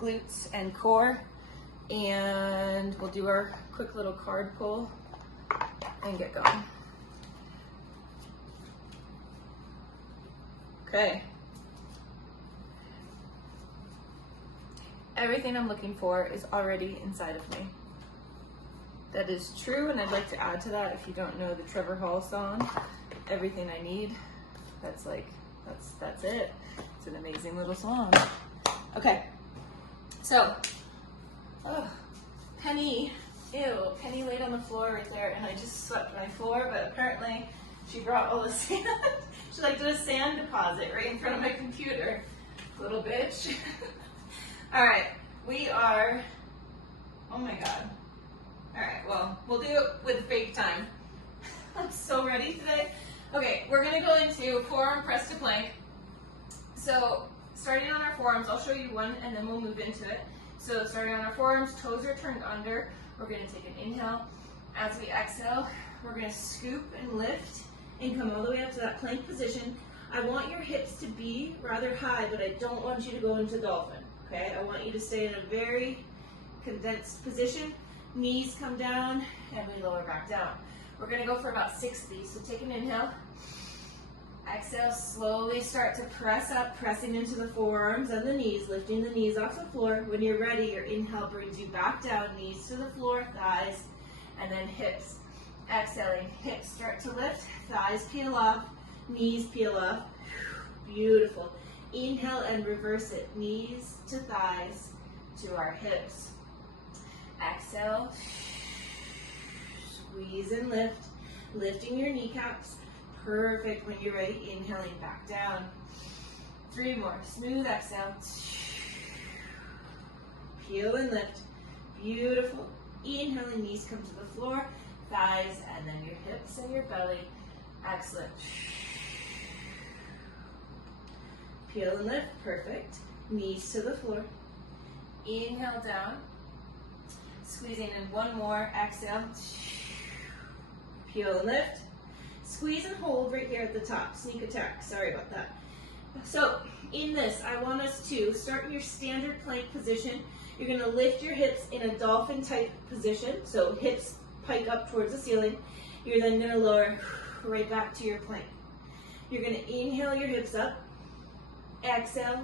glutes and core. And we'll do our quick little card pull and get going. Okay. Everything I'm looking for is already inside of me. That is true, and I'd like to add to that, if you don't know the Trevor Hall song, Everything I Need, that's it. It's an amazing little song. Okay, so, Penny laid on the floor right there, and I just swept my floor, but apparently she brought all the sand. She did a sand deposit right in front of my computer. Little bitch. All right, we are, oh my God. All right, well, we'll do it with fake time. I'm so ready today. Okay, we're gonna go into forearm press to plank. So starting on our forearms, I'll show you one and then we'll move into it. So starting on our forearms, toes are turned under. We're gonna take an inhale. As we exhale, we're gonna scoop and lift and come all the way up to that plank position. I want your hips to be rather high, but I don't want you to go into dolphin, okay? I want you to stay in a very condensed position. Knees come down and we lower back down. We're gonna go for about 6 of these. So take an inhale. Exhale, slowly start to press up, pressing into the forearms and the knees, lifting the knees off the floor. When you're ready, your inhale brings you back down, knees to the floor, thighs, and then hips. Exhaling, hips start to lift, thighs peel off, knees peel off. Beautiful. Inhale and reverse it, knees to thighs to our hips. Exhale, squeeze and lift, lifting your kneecaps. Perfect. When you're ready, inhaling back down. 3 more. Smooth exhale. Peel and lift. Beautiful. Inhaling, knees come to the floor, thighs, and then your hips and your belly. Excellent. Peel and lift. Perfect. Knees to the floor. Inhale down. Squeezing in 1 more. Exhale. Peel and lift. Squeeze and hold right here at the top. Sneak attack. Sorry about that. So in this, I want us to start in your standard plank position. You're going to lift your hips in a dolphin type position. So hips pike up towards the ceiling. You're then going to lower right back to your plank. You're going to inhale your hips up. Exhale.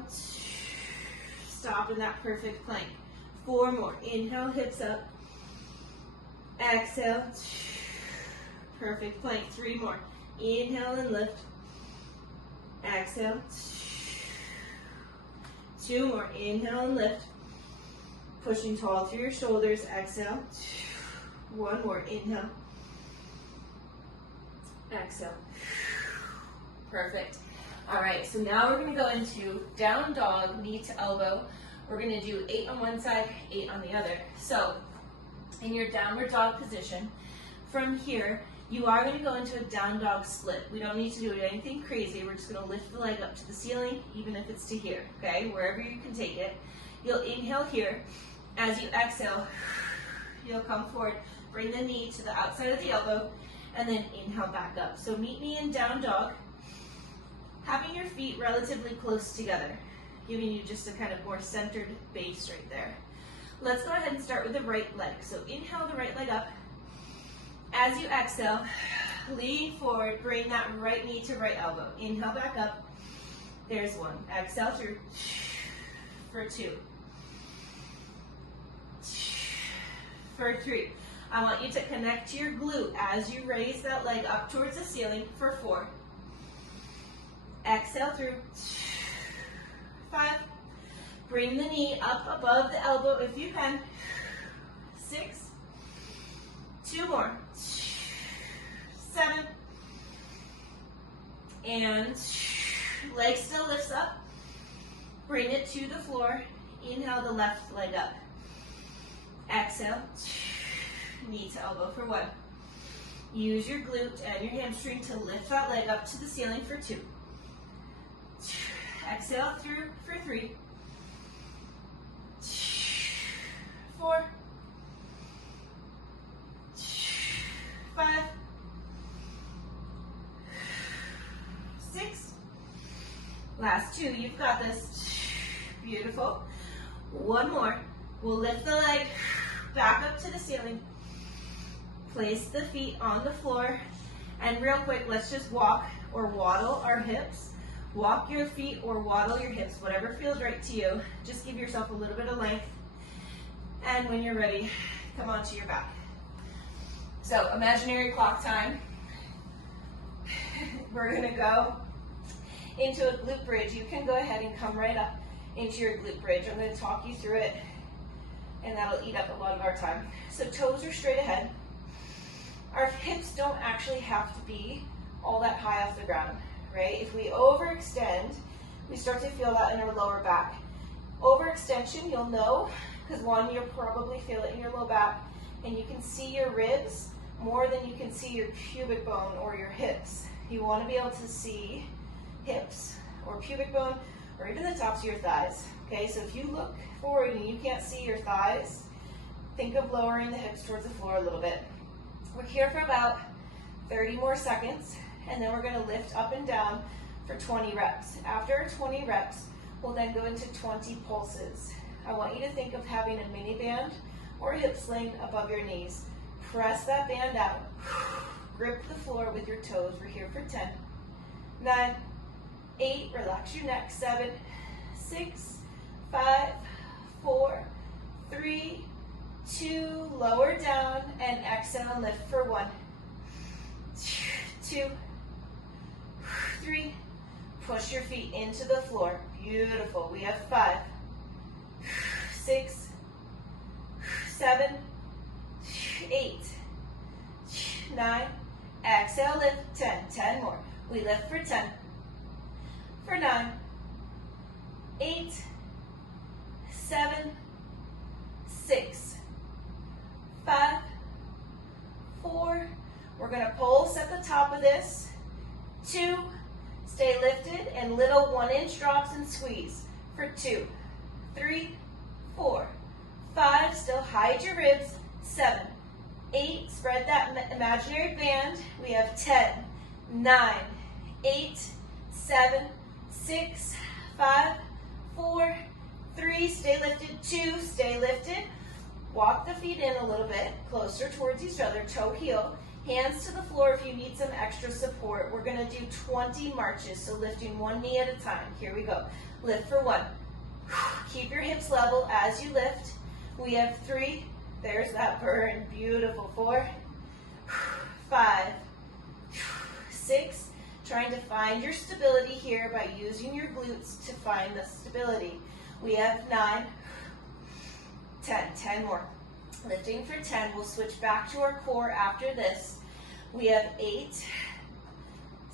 Stop in that perfect plank. 4 more. Inhale, hips up. Exhale. Perfect plank. 3 more. Inhale and lift. Exhale. 2 more. Inhale and lift. Pushing tall through your shoulders. Exhale. 1 more. Inhale. Exhale. Perfect. All right, so now we're going to go into down dog, knee to elbow. We're going to do 8 on one side, 8 on the other. So in your downward dog position, from here, you are going to go into a down dog split. We don't need to do anything crazy. We're just going to lift the leg up to the ceiling, even if it's to here, okay? Wherever you can take it. You'll inhale here. As you exhale, you'll come forward. Bring the knee to the outside of the elbow, and then inhale back up. So meet me in down dog, having your feet relatively close together, giving you just a kind of more centered base right there. Let's go ahead and start with the right leg. So inhale the right leg up. As you exhale, lean forward, bring that right knee to right elbow. Inhale back up. There's 1. Exhale through for 2. For 3. I want you to connect to your glute as you raise that leg up towards the ceiling for 4. Exhale through. 5. Bring the knee up above the elbow if you can. 6. 2 more. 7. And leg still lifts up. Bring it to the floor. Inhale the left leg up. Exhale. Knee to elbow for 1. Use your glute and your hamstring to lift that leg up to the ceiling for 2. Exhale through for 3. 4. 5. 6. Last 2. You've got this. Beautiful. One more. We'll lift the leg back up to the ceiling. Place the feet on the floor. And real quick, let's just walk or waddle our hips. Walk your feet or waddle your hips, whatever feels right to you. Just give yourself a little bit of length. And when you're ready, come onto your back. So, imaginary clock time. We're gonna go into a glute bridge. You can go ahead and come right up into your glute bridge. I'm gonna talk you through it, and that'll eat up a lot of our time. So toes are straight ahead. Our hips don't actually have to be all that high off the ground, right? If we overextend, we start to feel that in our lower back. Overextension, you'll know, because one, you'll probably feel it in your low back, and you can see your ribs more than you can see your pubic bone or your hips. You want to be able to see hips or pubic bone or even the tops of your thighs. Okay, so if you look forward and you can't see your thighs, think of lowering the hips towards the floor a little bit. We're here for about 30 more seconds, and then we're going to lift up and down for 20 reps. After 20 reps, we'll then go into 20 pulses. I want you to think of having a mini band or a hip sling above your knees. Press that band out. Grip the floor with your toes. We're here for 10, 9, 8, relax your neck, 7, 6, 5, 4, 3, 2, lower down, and exhale and lift for 1, 2, 3, push your feet into the floor. Beautiful. We have 5, 6, 7, 8, 9, exhale, lift, 10, 10 more. We lift for 10, for 9, 8, 7, 6, 5, 4, we're going to pulse at the top of this, 2, stay lifted, and little 1-inch drops and squeeze, for 2, 3, 4, 5, still hide your ribs, 7, 8, spread that imaginary band, we have 10, 9, 8, 7, 6, 5, 4, 3, stay lifted, 2, stay lifted. Walk the feet in a little bit, closer towards each other, toe heel, hands to the floor if you need some extra support. We're gonna do 20 marches, so lifting one knee at a time. Here we go. Lift for 1. Keep your hips level as you lift. We have 3, there's that burn, beautiful. 4, 5, 6, trying to find your stability here by using your glutes to find the stability. We have 9, 10, 10 more. Lifting for 10, we'll switch back to our core after this. We have 8,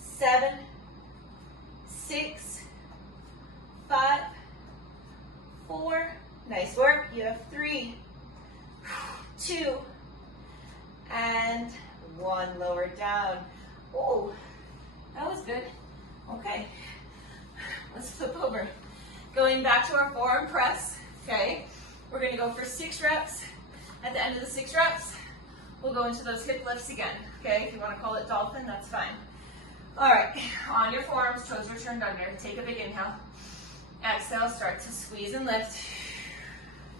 7, 6, 5, 4, nice work. You have 3, 2, and 1, lower down. Oh, that was good. Okay, let's flip over. Going back to our forearm press, okay? We're gonna go for 6 reps. At the end of the 6 reps, we'll go into those hip lifts again, okay? If you wanna call it dolphin, that's fine. All right, on your forearms, toes are turned under. Take a big inhale. Exhale, start to squeeze and lift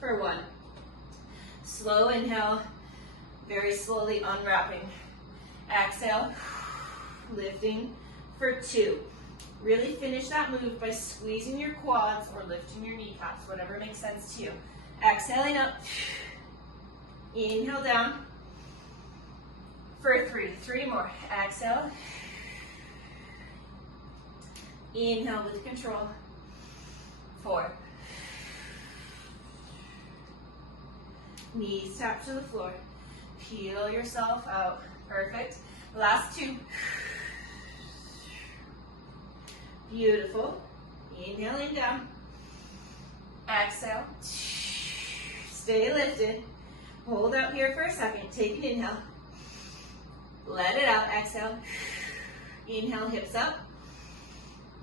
for 1. Slow inhale, very slowly unwrapping. Exhale, lifting for 2. Really finish that move by squeezing your quads or lifting your kneecaps, whatever makes sense to you. Exhaling up, inhale down for 3. 3 more. Exhale, inhale with control. 4. Knees tap to the floor. Peel yourself out. Perfect. Last 2. Beautiful. Inhaling down. Exhale. Stay lifted. Hold out here for a second. Take an inhale. Let it out. Exhale. Inhale, hips up.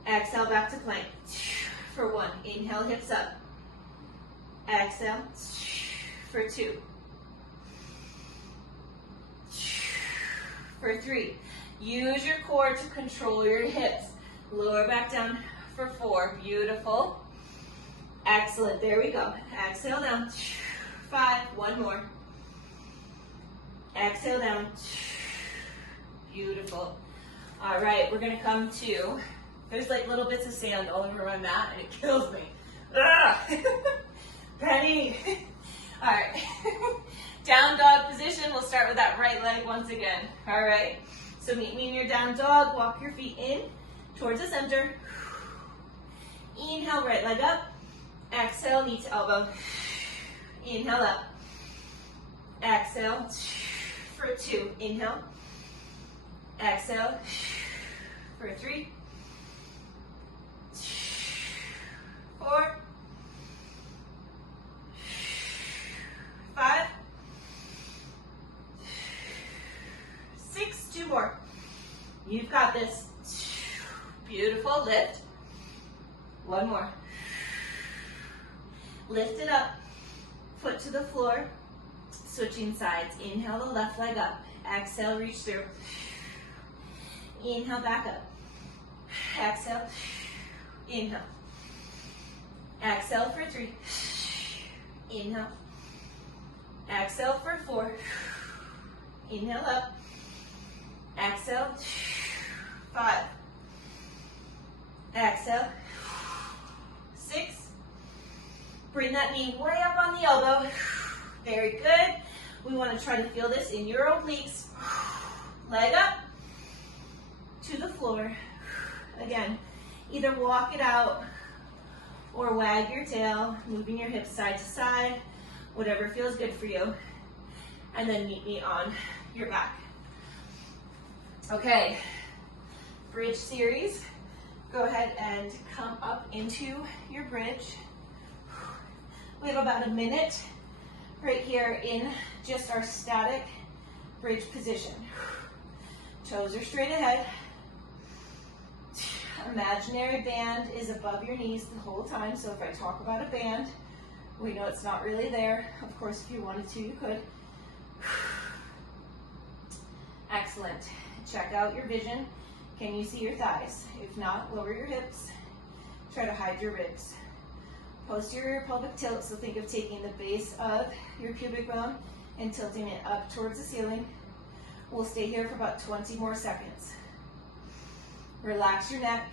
Exhale, back to plank. For 1. Inhale, hips up. Exhale. For 2. For 3. Use your core to control your hips. Lower back down for 4. Beautiful. Excellent, there we go. Exhale down. 5, one more. Exhale down. Beautiful. All right, we're gonna come to, there's like little bits of sand all over my mat and it kills me. Penny. All right, down dog position. We'll start with that right leg once again. All right, so meet me in your down dog. Walk your feet in towards the center. Inhale, right leg up. Exhale, knee to elbow. Inhale up. Exhale for 2. Inhale. Exhale for 3. 4. 5. 6. 2 more. You've got this. Beautiful. Lift. 1 more. Lift it up. Foot to the floor. Switching sides. Inhale the left leg up. Exhale, reach through. Inhale, back up. Exhale. Inhale. Exhale for 3. Inhale. Exhale for 4. Inhale up. Exhale. 5. Exhale. 6. Bring that knee way up on the elbow. Very good. We want to try to feel this in your obliques. Leg up to the floor. Again, either walk it out or wag your tail, moving your hips side to side, whatever feels good for you. And then meet me on your back. Okay, bridge series. Go ahead and come up into your bridge. We have about a minute right here in just our static bridge position. Toes are straight ahead. Imaginary band is above your knees the whole time, so if I talk about a band, we know it's not really there. Of course, if you wanted to, you could. Excellent. Check out your vision. Can you see your thighs? If not, lower your hips. Try to hide your ribs. Posterior pelvic tilt, so think of taking the base of your pubic bone and tilting it up towards the ceiling. We'll stay here for about 20 more seconds. Relax your neck.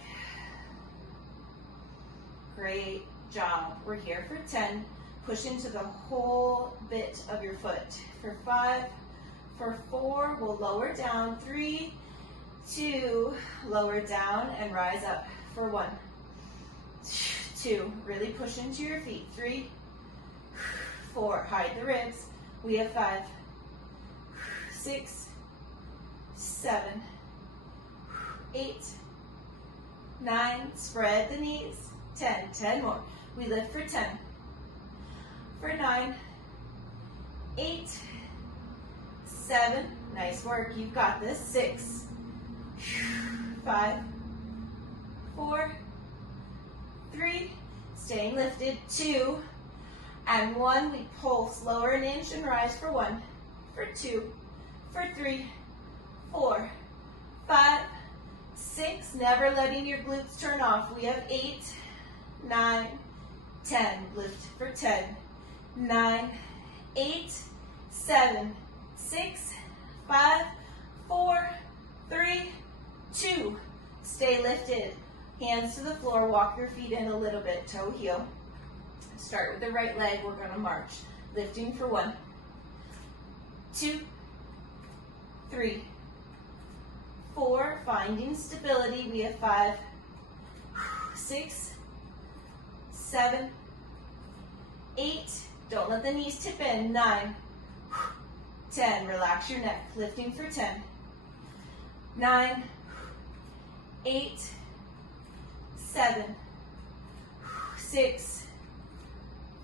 Great job. We're here for 10. Push into the whole bit of your foot. For 5, for 4, we'll lower down. 3, 2, lower down and rise up. For 1, 2, really push into your feet. 3, 4, hide the ribs. We have 5, 6, 7, 8, 9, spread the knees. 10 more. We lift for 10, for 9, 8, 7, nice work, you've got this. 6, 5, 4, 3, staying lifted. 2, and 1. We pulse, lower an inch and rise for 1, for 2, for 3, 4, 5, 6, never letting your glutes turn off. We have 8, 9, 10, lift for 10, 9, 8, 7, 6, 5, 4, 3, 2, stay lifted. Hands to the floor, walk your feet in a little bit, toe heel. Start with the right leg, we're gonna march. Lifting for 1, 2, 3, 4, finding stability. We have 5, 6, 7, 8, don't let the knees tip in. 9, 10, relax your neck. Lifting for 10, 9, 8, 7, 6,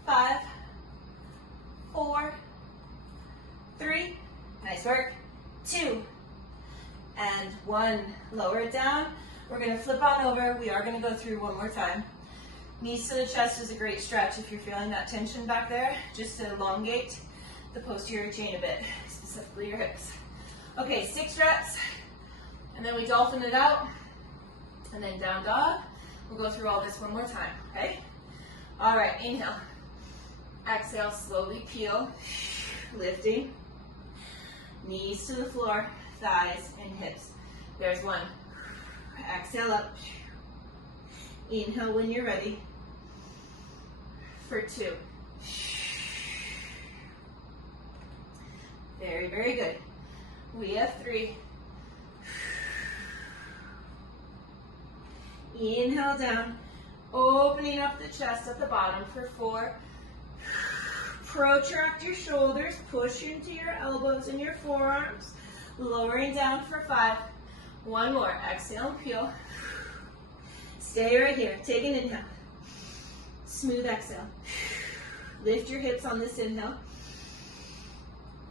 5, 4, 3, nice work, 2, and 1. Lower it down. We're going to flip on over. We are going to go through one more time. Knees to the chest is a great stretch if you're feeling that tension back there, just to elongate the posterior chain a bit, specifically your hips. Okay, 6 reps, and then we dolphin it out, and then down dog. We'll go through all this one more time, okay? All right, inhale. Exhale, slowly peel, lifting. Knees to the floor, thighs and hips. There's one. Exhale up. Inhale when you're ready. For 2. Very, very good. We have 3. Inhale down, opening up the chest at the bottom for 4. Protract your shoulders, push into your elbows and your forearms, lowering down for 5. One more, exhale and peel. Stay right here, take an inhale. Smooth exhale. Lift your hips on this inhale.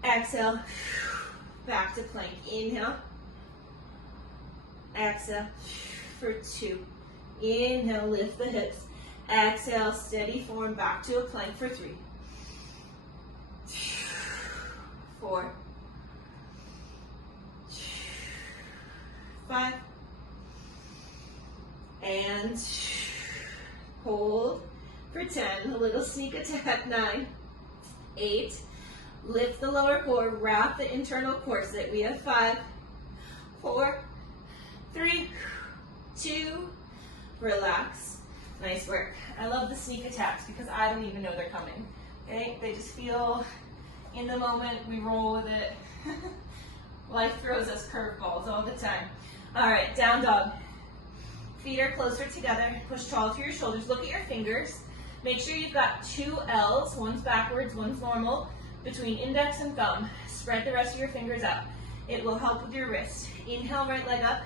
Exhale, back to plank. Inhale, exhale for 2. Inhale, lift the hips. Exhale, steady form, back to a plank for 3. 4. 5. And hold for 10. A little sneak attack. 9. 8. Lift the lower core, wrap the internal corset. We have 5, 4, 3, 2, relax. Nice work. I love the sneak attacks because I don't even know they're coming. Okay? They just feel in the moment, we roll with it. Life throws us curveballs all the time. All right, down dog. Feet are closer together. Push tall through your shoulders. Look at your fingers. Make sure you've got 2 L's. One's backwards, one's normal. Between index and thumb. Spread the rest of your fingers out. It will help with your wrist. Inhale, right leg up.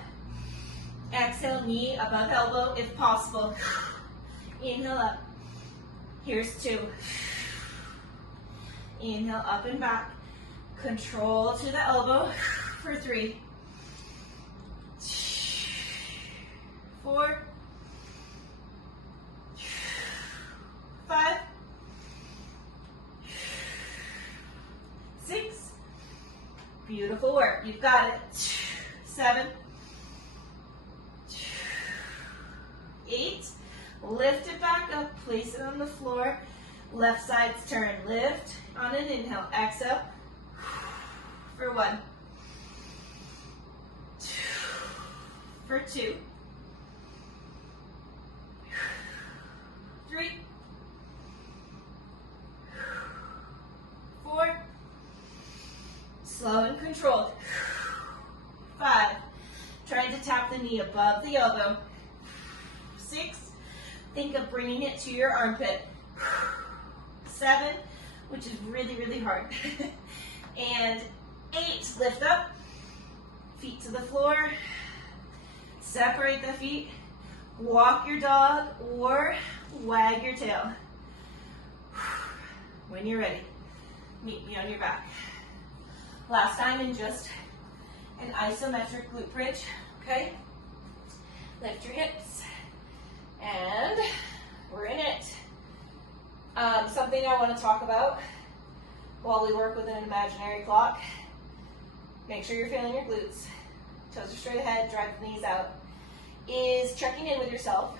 Exhale, knee above elbow if possible. Inhale up. Here's 2. Inhale up and back. Control to the elbow for 3. 4. 5. 6. Beautiful work. You've got it. 7. 8. Lift it back up. Place it on the floor. Left side's turn. Lift on an inhale. Exhale. For 1. For 2. 3. 4. Slow and controlled. 5. Trying to tap the knee above the elbow. 6. Think of bringing it to your armpit. 7, which is really, really hard. And 8, lift up. Feet to the floor. Separate the feet. Walk your dog or wag your tail. When you're ready, meet me on your back. Last time in just an isometric glute bridge, okay? Lift your hips, and we're in it. Something I want to talk about while we work with an imaginary clock. Make sure you're feeling your glutes. Toes are straight ahead, drive the knees out. Is checking in with yourself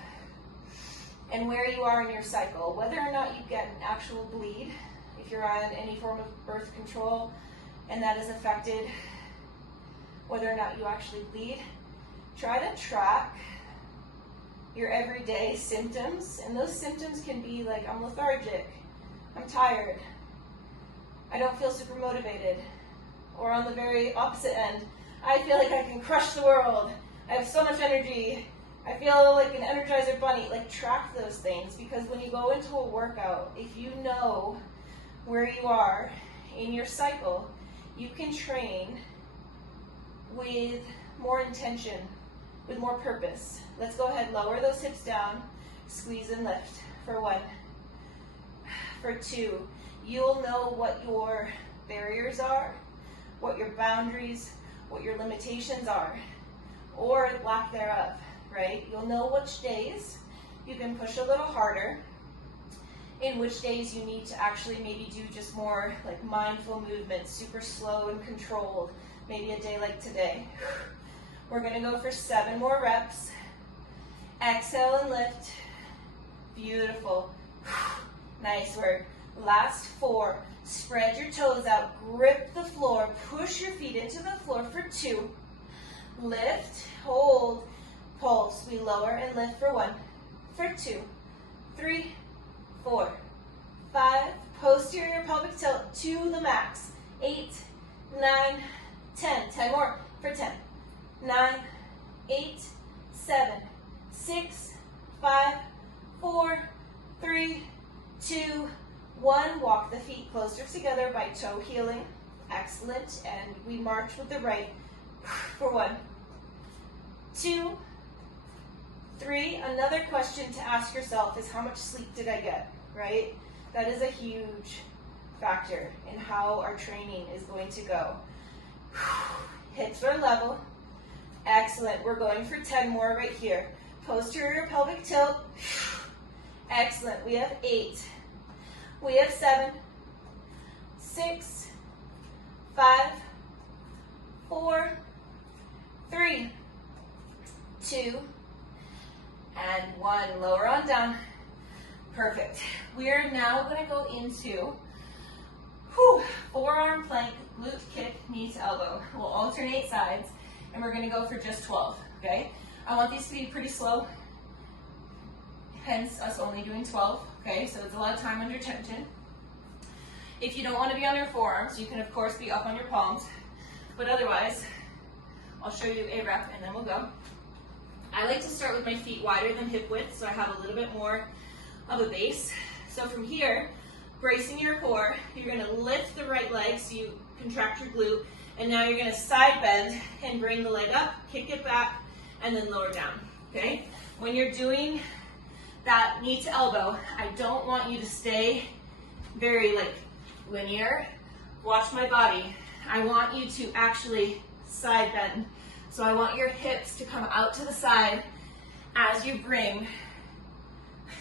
and where you are in your cycle. Whether or not you get an actual bleed, if you're on any form of birth control and that is affected, whether or not you actually bleed, try to track your everyday symptoms. And those symptoms can be like, I'm lethargic, I'm tired, I don't feel super motivated. Or on the very opposite end, I feel like I can crush the world, I have so much energy, I feel like an Energizer bunny. Like, track those things, because when you go into a workout, if you know where you are in your cycle, you can train with more intention, with more purpose. Let's go ahead, lower those hips down, squeeze and lift for 1. For 2, you'll know what your barriers are, what your boundaries, what your limitations are, or lack thereof, right? You'll know which days you can push a little harder, in which days you need to actually maybe do just more like mindful movements, super slow and controlled, maybe a day like today. We're gonna go for 7 more reps. Exhale and lift. Beautiful. Nice work. Last 4. Spread your toes out, grip the floor, push your feet into the floor for 2. Lift, hold, pulse. We lower and lift for 1, for 2, 3, 4, 5. Posterior pelvic tilt to the max. 8, 9, 10. 10 more for 10. 9, 8, 7, 6, 5, 4, 3, 2, 1. Walk the feet closer together by toe heeling. Excellent. And we march with the right for 1, 2, 3. Another question to ask yourself is, how much sleep did I get, right? That is a huge factor in how our training is going to go. Hips are level. Excellent. We're going for 10 more right here. Posterior pelvic tilt. Excellent. We have 8. We have 7, 6, 5, 4, 3, 2, and 1. Lower on down. Perfect. We are now going to go into forearm plank, glute kick, knee to elbow. We'll alternate sides, and we're going to go for just 12, okay? I want these to be pretty slow, hence us only doing 12, okay? So it's a lot of time under tension. If you don't want to be on your forearms, you can of course be up on your palms, but otherwise, I'll show you a rep and then we'll go. I like to start with my feet wider than hip width, so I have a little bit more of a base. So from here, bracing your core, you're going to lift the right leg so you contract your glute, and now you're going to side bend and bring the leg up, kick it back, and then lower down, okay? When you're doing that knee to elbow, I don't want you to stay very linear. Watch my body. I want you to actually side bend. So I want your hips to come out to the side as you bring,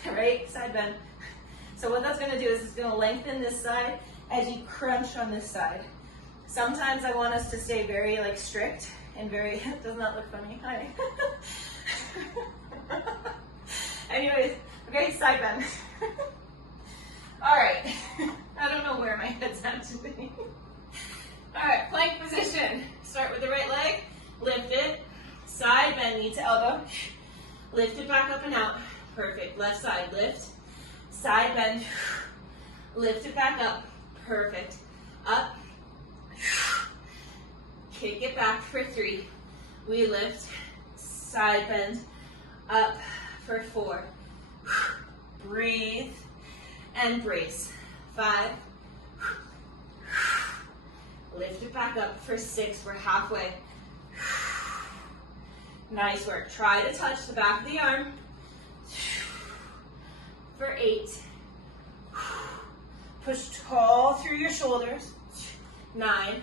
right, side bend. So what that's going to do is it's going to lengthen this side as you crunch on this side. Sometimes I want us to stay very strict and very, doesn't that look funny? Hi. Anyways, okay, side bend. All right, I don't know where my head's at today. All right, plank position. Start with the right leg, lift it, side bend, knee to elbow, lift it back up and out. Perfect. Left side, lift, side bend, lift it back up. Perfect. Up, kick it back for 3. We lift, side bend, up for 4. Breathe and brace. 5. Lift it back up for 6. We're halfway. Nice work. Try to touch the back of the arm. For 8. Push tall through your shoulders. 9.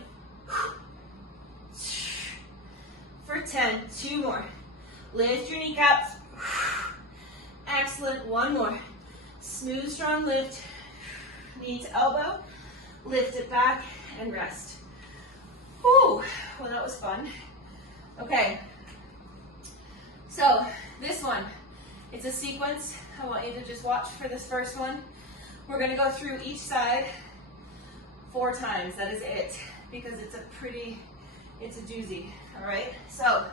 For 10. 2 more. Lift your kneecaps. Excellent. 1 more. Smooth, strong lift. Knee to elbow. Lift it back and rest. Whew. Well, that was fun. Okay. So this one, it's a sequence. I want you to just watch for this first one. We're going to go through each side 4 times. That is it, because it's a doozy. All right. So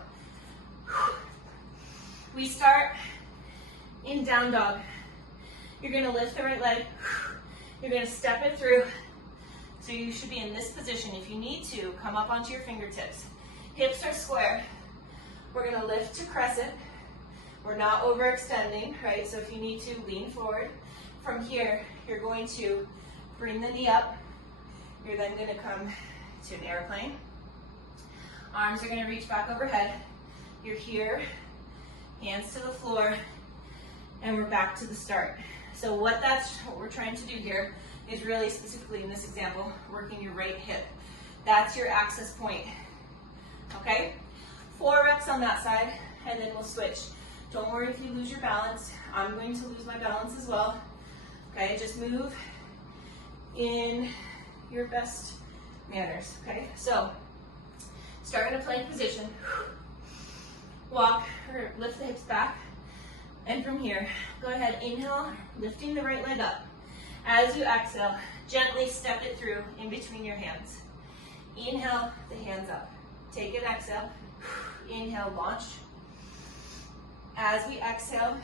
we start in down dog. You're going to lift the right leg. You're going to step it through. So you should be in this position. If you need to, come up onto your fingertips. Hips are square. We're going to lift to crescent. We're not overextending, right? So if you need to, lean forward. From here, you're going to bring the knee up. You're then going to come to an airplane. Arms are going to reach back overhead. You're here, hands to the floor, and we're back to the start. So what we're trying to do here is really specifically in this example, working your right hip. That's your access point, okay? 4 reps on that side, and then we'll switch. Don't worry if you lose your balance. I'm going to lose my balance as well. Okay, just move in your best manners, okay? So, start in a plank position. Walk, or lift the hips back. And from here, go ahead, inhale, lifting the right leg up. As you exhale, gently step it through in between your hands. Inhale, the hands up. Take an exhale. Inhale, launch. As we exhale,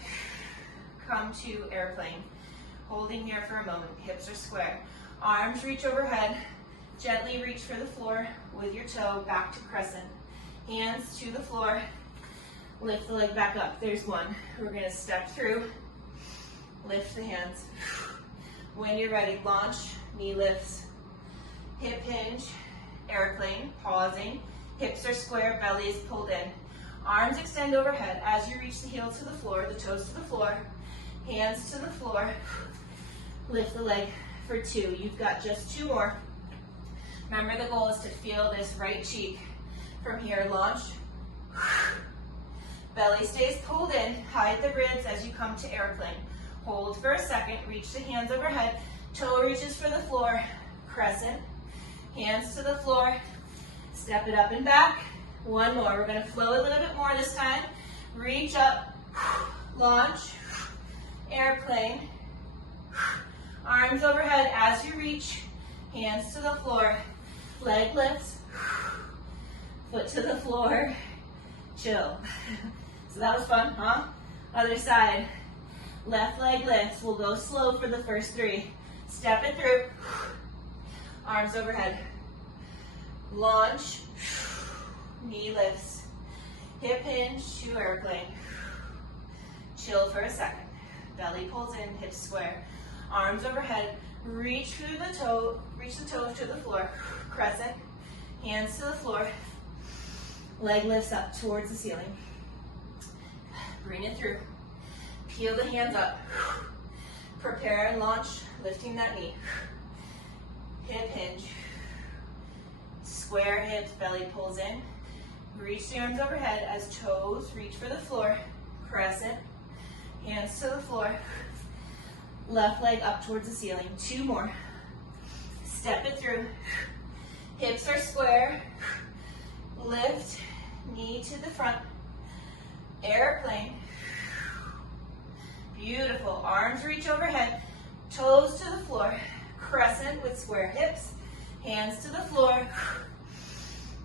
come to airplane. Holding here for a moment. Hips are square. Arms reach overhead. Gently reach for the floor with your toe back to crescent. Hands to the floor. Lift the leg back up. There's one. We're going to step through. Lift the hands. When you're ready, launch, knee lifts. Hip hinge, airplane, pausing. Hips are square, belly is pulled in. Arms extend overhead as you reach the heel to the floor, the toes to the floor, hands to the floor. Lift the leg for 2. You've got just 2 more. Remember, the goal is to feel this right cheek. From here, launch. Belly stays pulled in. Hide the ribs as you come to airplane. Hold for a second. Reach the hands overhead. Toe reaches for the floor. Crescent. Hands to the floor. Step it up and back. One more. We're going to flow a little bit more this time. Reach up. Launch. Airplane. Arms overhead as you reach. Hands to the floor. Leg lifts. Foot to the floor. Chill. So that was fun, huh? Other side. Left leg lifts. We'll go slow for the first 3. Step it through. Arms overhead. Launch. Knee lifts. Hip hinge to airplane. Chill for a second. Belly pulls in, hips square. Arms overhead. Reach through the toe. Reach the toes to the floor. Crescent. Hands to the floor. Leg lifts up towards the ceiling. Bring it through. Peel the hands up. Prepare and launch, lifting that knee. Hip hinge. Square hips, belly pulls in. Reach the arms overhead as toes reach for the floor. Crescent. Hands to the floor. Left leg up towards the ceiling. 2 more. Step it through. Hips are square. Lift. Knee to the front. Airplane. Beautiful. Arms reach overhead. Toes to the floor. Crescent with square hips. Hands to the floor.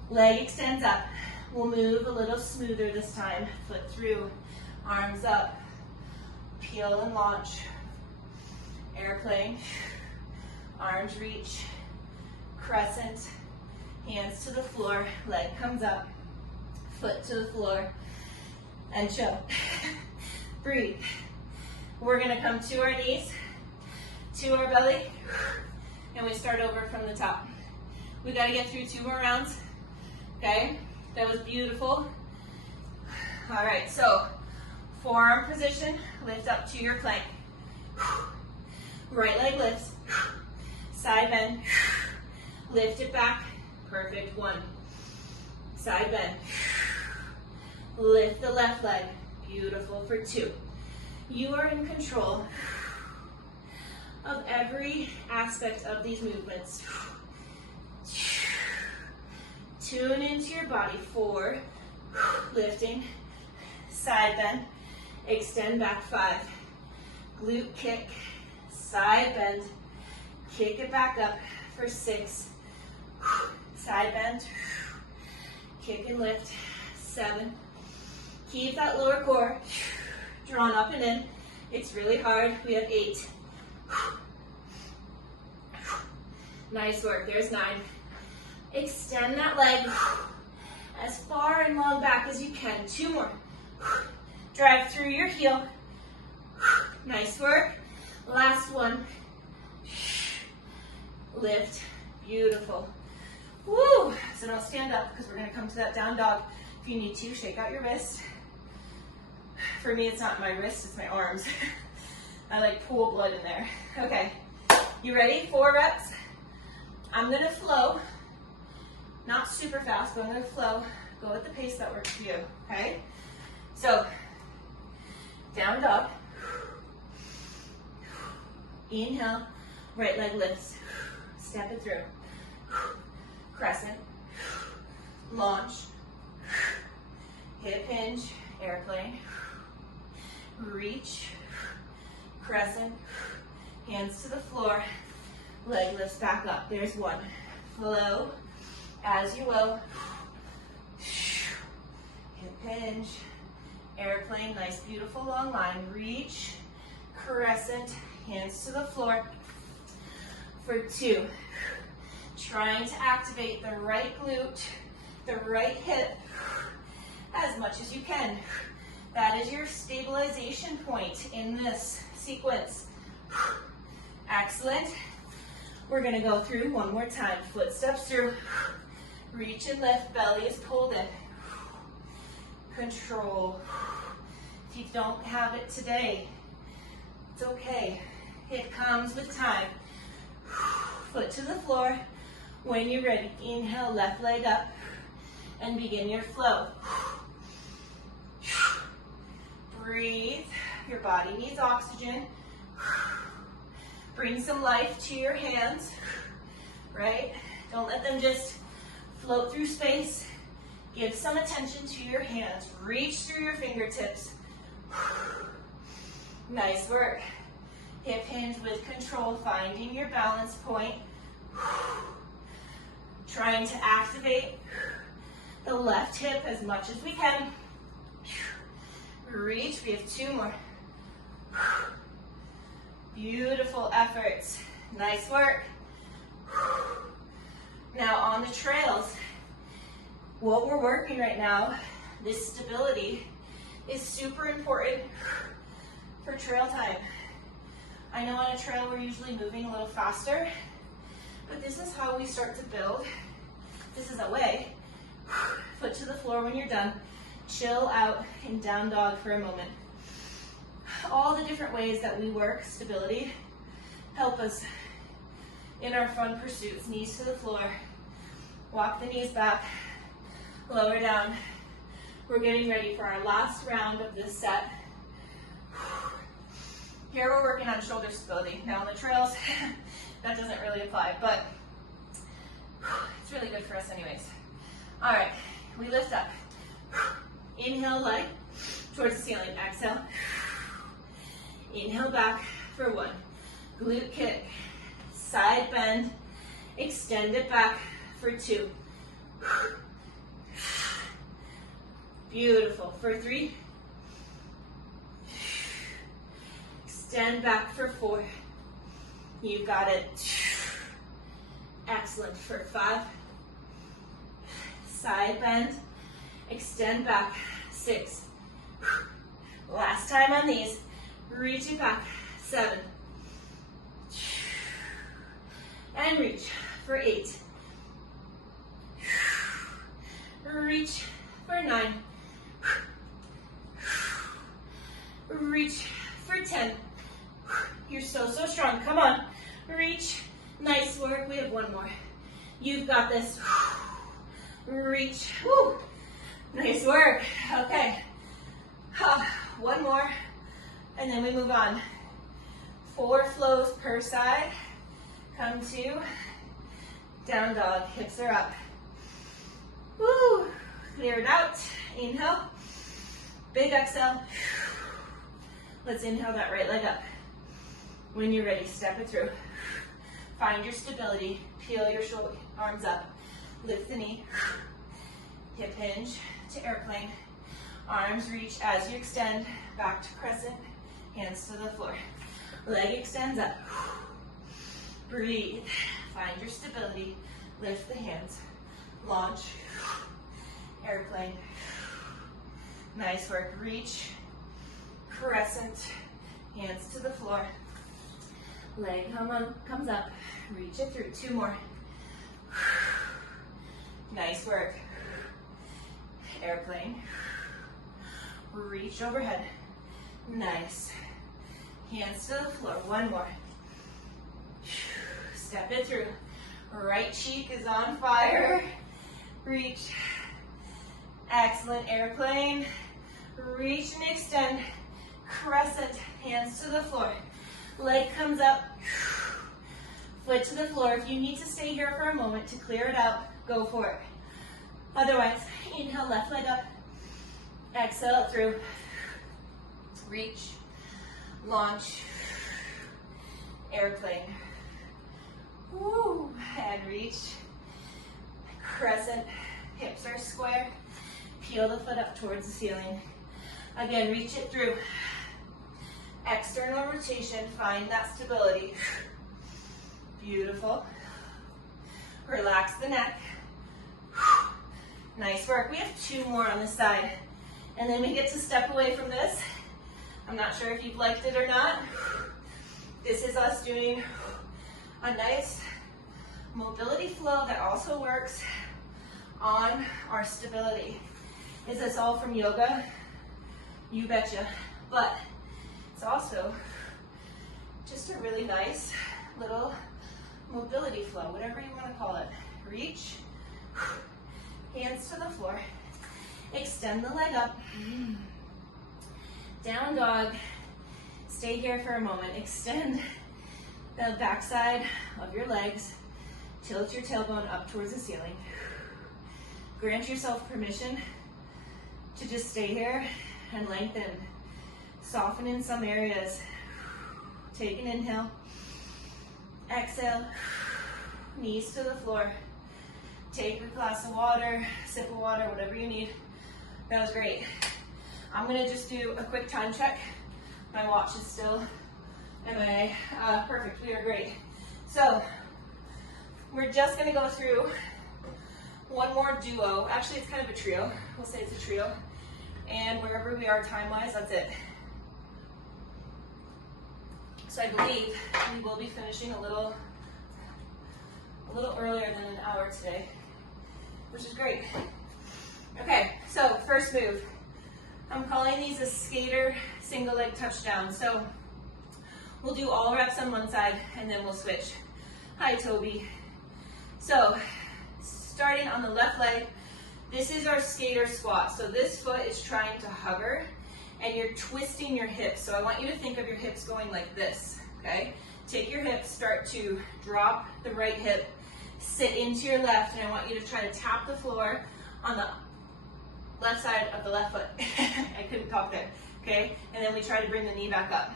Leg extends up. We'll move a little smoother this time. Foot through. Arms up. Peel and launch. Airplane. Arms reach. Crescent. Hands to the floor. Leg comes up. Foot to the floor. And chill. Breathe. We're going to come to our knees, to our belly, and we start over from the top. We got to get through 2 more rounds. Okay? That was beautiful. All right, so forearm position, lift up to your plank. Right leg lifts. Side bend. Lift it back. Perfect. 1. Side bend. Lift the left leg. Beautiful for 2. You are in control of every aspect of these movements. Tune into your body. 4. Lifting. Side bend. Extend back. 5. Glute kick. Side bend. Kick it back up for 6. Side bend. Kick and lift. 7. Keep that lower core drawn up and in. It's really hard. We have 8. Nice work. There's 9. Extend that leg as far and long back as you can. 2 more. Drive through your heel. Nice work. Last one. Lift. Beautiful. Woo! So now stand up because we're going to come to that down dog. If you need to, shake out your wrist. For me, it's not my wrist, it's my arms. I like pool blood in there. Okay, you ready? 4 reps. I'm gonna flow, not super fast, but I'm gonna flow. Go at the pace that works for you, okay? So, down dog. Inhale, right leg lifts. Step it through. Crescent. Launch. Hip hinge, airplane. reach, crescent, hands to the floor, leg lifts back up. There's one. Flow as you will. Hip hinge, airplane, nice beautiful long line. Reach, crescent, hands to the floor for 2. Trying to activate the right glute, the right hip as much as you can. That is your stabilization point in this sequence. Excellent. We're going to go through one more time. Footsteps through. Reach and lift. Belly is pulled in. Control. If you don't have it today, it's okay. It comes with time. Foot to the floor. When you're ready, inhale, left leg up, and begin your flow. Breathe. Your body needs oxygen. Bring some life to your hands, right? Don't let them just float through space. Give some attention to your hands. Reach through your fingertips. Nice work. Hip hinge with control, finding your balance point. Trying to activate the left hip as much as we can. Reach, we have 2 more. Beautiful efforts. Nice work. Now on the trails, what we're working right now, this stability, is super important for trail time. I know on a trail we're usually moving a little faster, but this is how we start to build. This is a way. Foot to the floor when you're done. Chill out in down dog for a moment. All the different ways that we work stability help us in our fun pursuits. Knees to the floor. Walk the knees back. Lower down. We're getting ready for our last round of this set. Here we're working on shoulder stability. Now on the trails, that doesn't really apply, but it's really good for us anyways. All right, we lift up. Inhale, leg towards the ceiling. Exhale. Inhale back for 1. Glute kick. Side bend. Extend it back for 2. Beautiful. For 3. Extend back for 4. You've got it. Excellent. For 5. Side bend. Extend back. 6. Last time on these. Reach it back. 7. And reach for 8. Reach for 9. Reach for 10. You're so strong. Come on. Reach. Nice work. We have 1 more. You've got this. Reach. Woo. Nice work. Okay. 1 more. And then we move on. 4 flows per side. Come to down dog. Hips are up. Woo. Clear it out. Inhale. Big exhale. Let's inhale that right leg up. When you're ready, step it through. Find your stability. Peel your shoulder, arms up. Lift the knee. Hip hinge to airplane. Arms reach as you extend. Back to crescent. Hands to the floor. Leg extends up. Breathe. Find your stability. Lift the hands. Launch. Airplane. Nice work. Reach. Crescent. Hands to the floor. Leg comes up. Reach it through. 2 more. Nice work. Airplane. Reach overhead. Nice. Hands to the floor. 1 more. Step it through. Right cheek is on fire. Reach. Excellent. Airplane. Reach and extend. Crescent. Hands to the floor. Leg comes up. Foot to the floor. If you need to stay here for a moment to clear it out, go for it. Otherwise, inhale, left leg up. Exhale through. reach, launch, airplane. Woo, and reach, crescent, hips are square, peel the foot up towards the ceiling. Again, reach it through. External rotation, find that stability. Beautiful. Relax the neck. Nice work. We have 2 more on this side. And then we get to step away from this. I'm not sure if you've liked it or not. This is us doing a nice mobility flow that also works on our stability. Is this all from yoga? You betcha. But it's also just a really nice little mobility flow, whatever you want to call it. Reach, hands to the floor, extend the leg up. Down dog, stay here for a moment. Extend the backside of your legs, tilt your tailbone up towards the ceiling. Grant yourself permission to just stay here and lengthen. Soften in some areas. Take an inhale. Exhale. Knees to the floor. Take a glass of water, sip of water, whatever you need. That was great. I'm gonna just do a quick time check. My watch is still perfect. We are great. So we're just gonna go through one more duo. Actually, it's kind of a trio. We'll say it's a trio. And wherever we are time-wise, that's it. So I believe we will be finishing a little earlier than an hour today, which is great. Okay, so first move. I'm calling these a skater single leg touchdown. So we'll do all reps on one side and then we'll switch. Hi, Toby. So starting on the left leg, this is our skater squat. So this foot is trying to hover and you're twisting your hips. So I want you to think of your hips going like this, okay? Take your hips, start to drop the right hip, sit into your left, and I want you to try to tap the floor on the left side of the left foot. I couldn't talk there, okay? And then we try to bring the knee back up.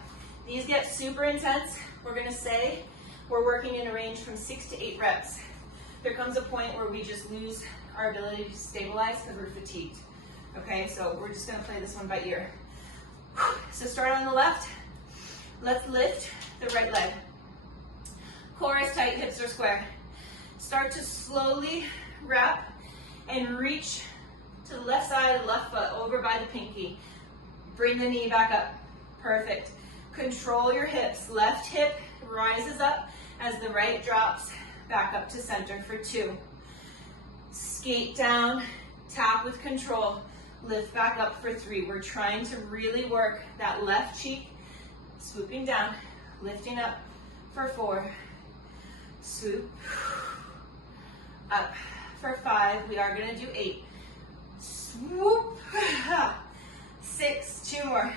These get super intense. We're gonna say we're working in a range from 6 to 8 reps. There comes a point where we just lose our ability to stabilize because we're fatigued, okay? So we're just gonna play this one by ear. So start on the left. Let's lift the right leg. Core is tight, hips are square. Start to slowly wrap and reach to the left side of the left foot, over by the pinky. Bring the knee back up. Perfect. Control your hips. Left hip rises up as the right drops back up to center for 2. Skate down, tap with control. Lift back up for 3. We're trying to really work that left cheek, swooping down, lifting up for 4. Swoop, up for 5. We are gonna do 8. Swoop, 6, 2 more.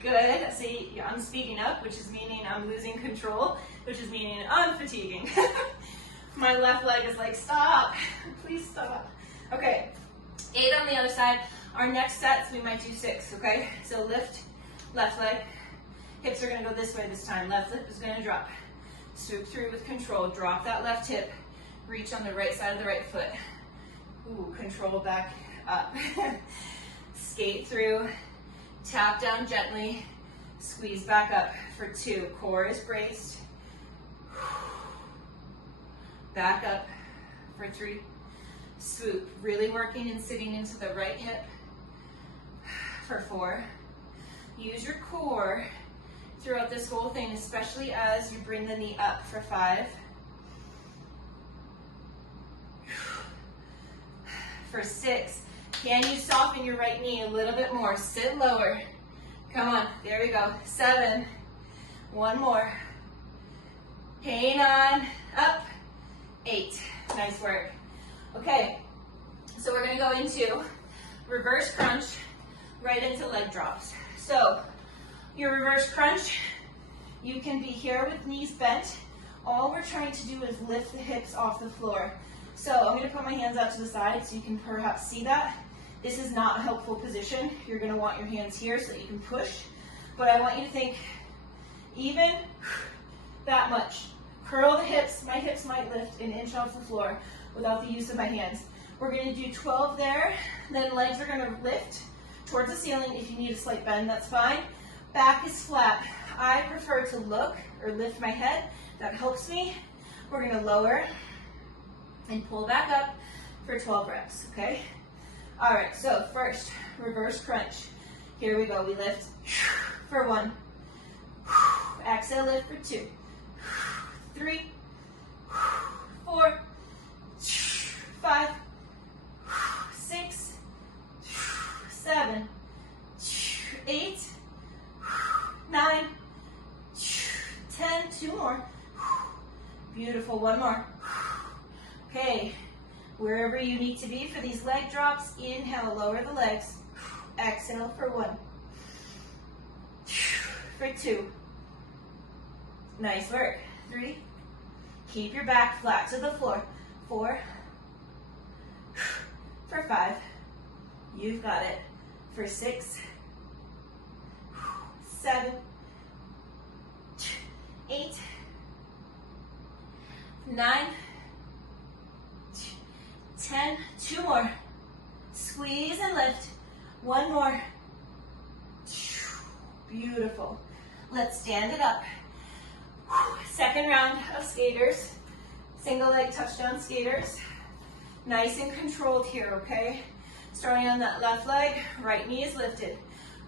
Good, see, I'm speaking up, which is meaning I'm losing control, which is meaning I'm fatiguing. My left leg is like, stop, please stop. Okay, 8 on the other side. Our next sets, we might do 6, okay? So lift, left leg. Hips are gonna go this way this time. Left hip is gonna drop. Swoop through with control. Drop that left hip. Reach on the right side of the right foot. Ooh, control back up. Skate through. Tap down gently. Squeeze back up for 2. Core is braced. Back up for 3. Swoop. Really working and sitting into the right hip for 4. Use your core throughout this whole thing, especially as you bring the knee up for 5. For 6, can you soften your right knee a little bit more? Sit lower. Come on, there we go. 7, 1 more. Hang on, up. 8, nice work. Okay, so we're gonna go into reverse crunch, right into leg drops. So, your reverse crunch, you can be here with knees bent. All we're trying to do is lift the hips off the floor. So I'm gonna put my hands out to the side so you can perhaps see that. This is not a helpful position. You're gonna want your hands here so that you can push, but I want you to think even that much. Curl the hips. My hips might lift an inch off the floor without the use of my hands. We're gonna do 12 there, then legs are gonna lift towards the ceiling. If you need a slight bend, that's fine. Back is flat. I prefer to look or lift my head. That helps me. We're gonna lower and pull back up for 12 reps, okay? All right, so first, reverse crunch. Here we go, we lift for 1. Exhale, lift for 2. 3, 4, 5, 6, 7, 8, 9, 10, 2 more. Beautiful, 1 more. Okay, wherever you need to be for these leg drops, inhale, lower the legs. Exhale for 1. For 2. Nice work. 3. Keep your back flat to the floor. 4. For 5. You've got it. For 6. 7. 8. 9. 10. 2 more. Squeeze and lift. 1 more. Beautiful. Let's stand it up. Second round of skaters. Single leg touchdown skaters. Nice and controlled here, okay? Starting on that left leg, right knee is lifted.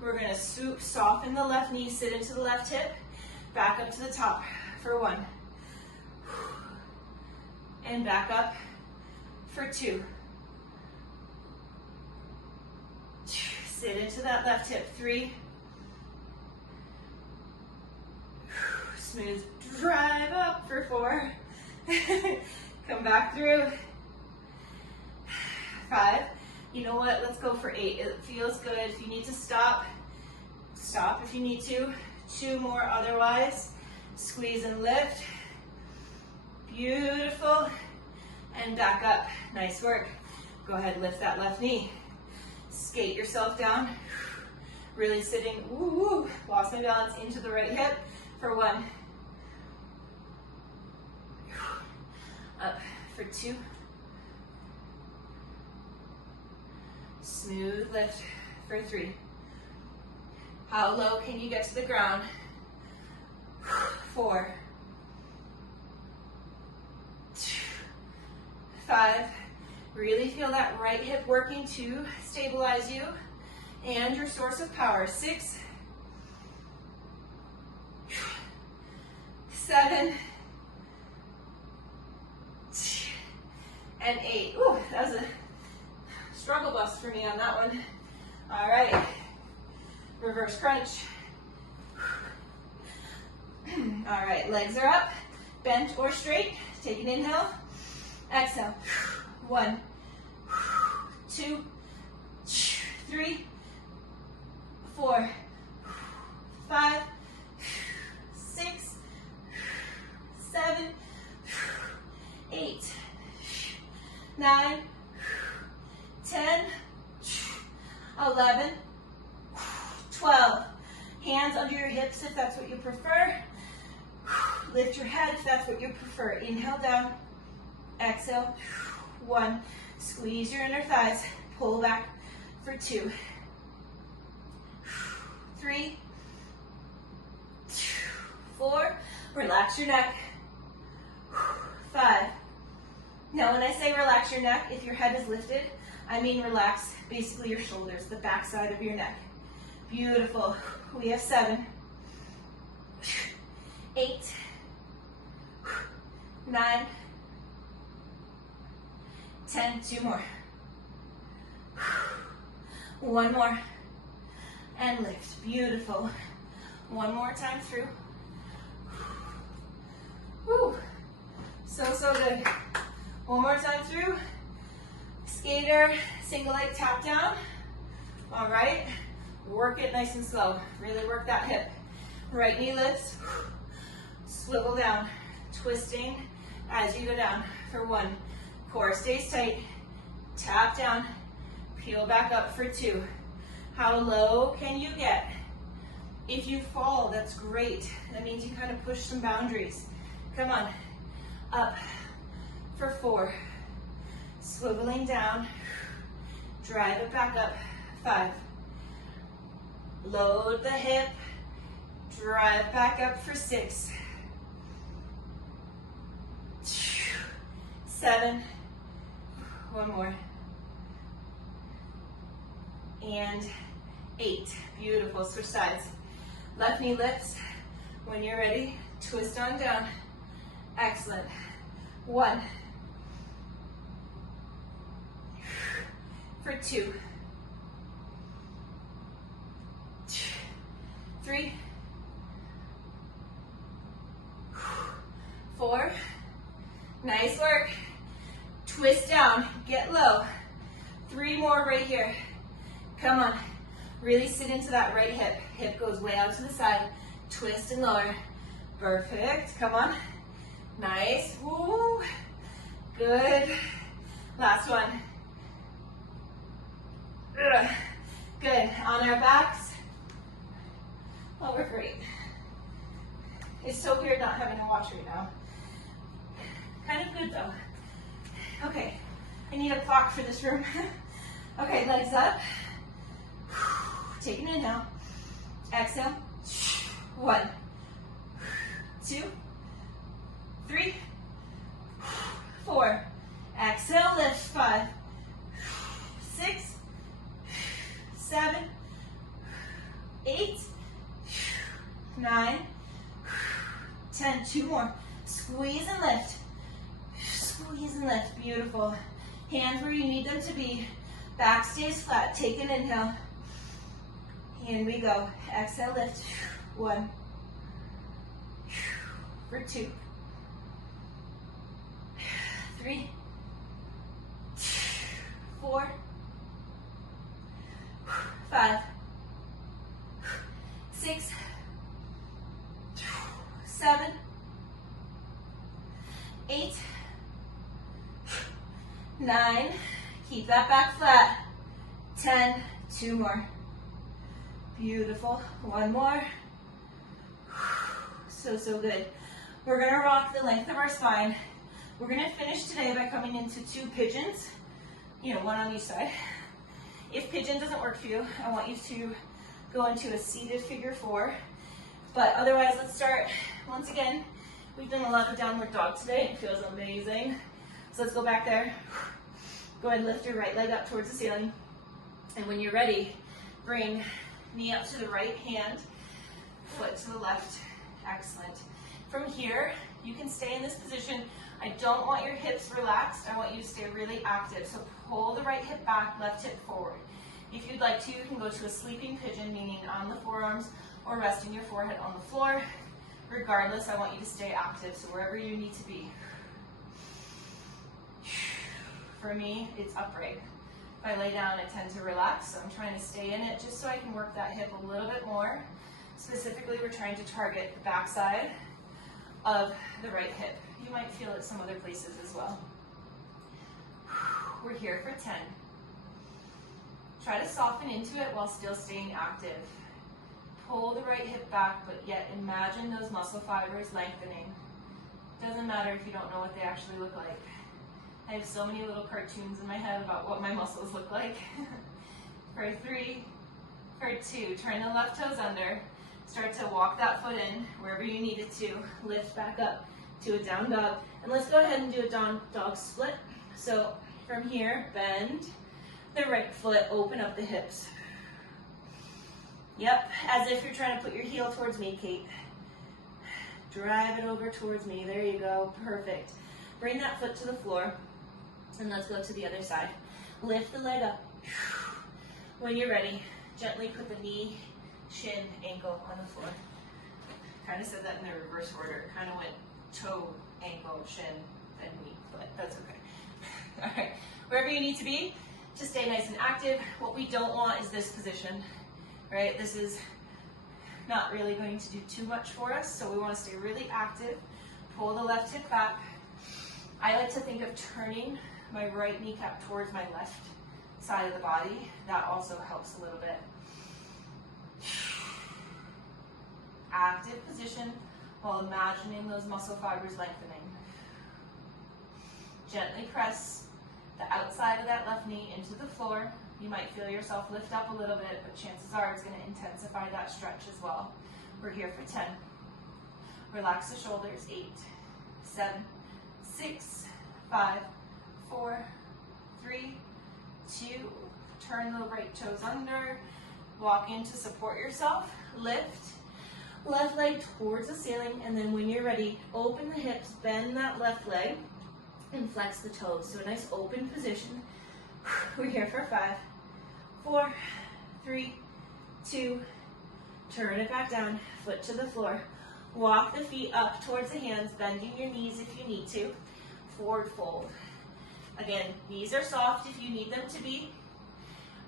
We're gonna swoop, soften the left knee, sit into the left hip, back up to the top for 1. And back up for 2. Sit into that left hip, 3. Smooth drive up for 4. Come back through. 5. You know what? Let's go for 8. It feels good. If you need to stop, stop if you need to. 2 more otherwise. Squeeze and lift. Beautiful. And back up. Nice work. Go ahead, lift that left knee. Skate yourself down. Really sitting, woo, lost my balance into the right hip for 1. Up for 2. Smooth lift for 3. How low can you get to the ground? 4. 5. Really feel that right hip working to stabilize you and your source of power. 6. 7. And 8. Ooh, that was a struggle bus for me on that one. All right, reverse crunch. All right, legs are up, bent or straight. Take an inhale, exhale. 1, 2, 3, 4, 5, 6, 7, 8, 9, 10, 11, 12. Hands under your hips if that's what you prefer. Lift your head if that's what you prefer. Inhale down, exhale. 1. Squeeze your inner thighs. Pull back for 2. 3, 4. Relax your neck. 5. Now when I say relax your neck, if your head is lifted, I mean relax basically your shoulders, the back side of your neck. Beautiful. We have 7, 8, 9, 10, 2 more. 1 more. And lift. Beautiful. 1 more time through. Woo. So good. 1 more time through. Skater, single leg tap down. All right. Work it nice and slow. Really work that hip. Right knee lifts. Swivel down. Twisting as you go down for 1. Core stays tight. Tap down. Peel back up for 2. How low can you get? If you fall, that's great. That means you kind of push some boundaries. Come on. Up for 4. Swiveling down. Drive it back up. 5. Load the hip. Drive back up for 6. 7. One more. And 8. Beautiful. Switch sides. Left knee lifts. When you're ready, twist on down. Excellent. 1. For 2. 3. 4. Nice work. Twist down. Get low. 3 more right here. Come on. Really sit into that right hip. Hip goes way out to the side. Twist and lower. Perfect. Come on. Nice. Woo. Good. Last one. Ugh. Good. On our backs. Oh, we're great. It's so weird not having to watch right now. Kind of good though. Okay. I need a clock for this room. Okay, legs up. Take an inhale. Exhale. 1, 2, 3, 4. Exhale, lift. 5, 6, 7, 8, 9, 10. 2 more. Squeeze and lift. Squeeze and lift. Beautiful. Hands where you need them to be. Back stays flat. Take an inhale. In we go. Exhale, lift. 1. For 2. 3. 4. 5. 6. 7. 8. 9. Keep that back flat. 10. 2 more. Beautiful. 1 more. So, so good. We're going to rock the length of our spine. We're going to finish today by coming into 2 pigeons, one on each side. If pigeon doesn't work for you, I want you to go into a seated figure 4. But otherwise, let's start. Once again, we've done a lot of downward dog today. It feels amazing. So let's go back there. Go ahead and lift your right leg up towards the ceiling. And when you're ready, bring knee up to the right hand, foot to the left. Excellent. From here, you can stay in this position. I don't want your hips relaxed. I want you to stay really active. So pull the right hip back, left hip forward. If you'd like to, you can go to a sleeping pigeon, meaning on the forearms or resting your forehead on the floor. Regardless, I want you to stay active, so wherever you need to be. For me, it's upright. If I lay down, I tend to relax, so I'm trying to stay in it just so I can work that hip a little bit more. Specifically, we're trying to target the backside of the right hip. You might feel it some other places as well. We're here for 10. Try to soften into it while still staying active. Pull the right hip back, but yet imagine those muscle fibers lengthening. Doesn't matter if you don't know what they actually look like. I have so many little cartoons in my head about what my muscles look like. For 3, for 2, turn the left toes under. Start to walk that foot in wherever you need it to. Lift back up to a down dog. And let's go ahead and do a down dog split. So from here, bend the right foot, open up the hips. Yep, as if you're trying to put your heel towards me, Kate. Drive it over towards me. There you go. Perfect. Bring that foot to the floor. And let's go to the other side. Lift the leg up. When you're ready, gently put the knee, shin, ankle on the floor. Kind of said that in the reverse order. Kind of went toe, ankle, shin, then knee, but that's okay. All right, wherever you need to be, to stay nice and active. What we don't want is this position, right? This is not really going to do too much for us, so we want to stay really active. Pull the left hip back. I like to think of turning my right kneecap towards my left side of the body, that also helps a little bit. Active position while imagining those muscle fibers lengthening. Gently press the outside of that left knee into the floor. You might feel yourself lift up a little bit, but chances are it's going to intensify that stretch as well. We're here for 10. Relax the shoulders. 8, 7, 6, 5, 4, 3, 2. Turn the right toes under. Walk in to support yourself. Lift. Left leg towards the ceiling, and then when you're ready, open the hips, bend that left leg, and flex the toes. So a nice open position. We're here for 5, 4, 3, 2. Turn it back down, foot to the floor. Walk the feet up towards the hands, bending your knees if you need to. Forward fold. Again, knees are soft if you need them to be.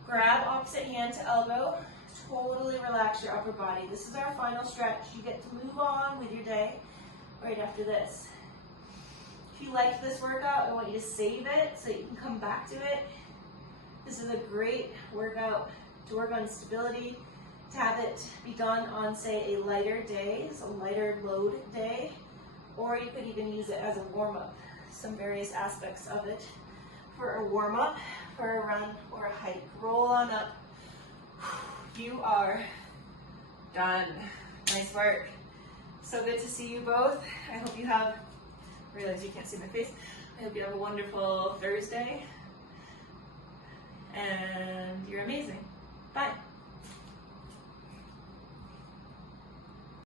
Grab opposite hand to elbow. Totally relax your upper body. This is our final stretch. You get to move on with your day right after this. If you liked this workout, I want you to save it so you can come back to it. This is a great workout to work on stability, to have it be done on, say, a lighter day, so a lighter load day, or you could even use it as a warm-up, some various aspects of it for a warm-up, for a run, or a hike. Roll on up. You are done. Nice work. So good to see you both. I hope you have, I realize you can't see my face, I hope you have a wonderful Thursday, and you're amazing. Bye.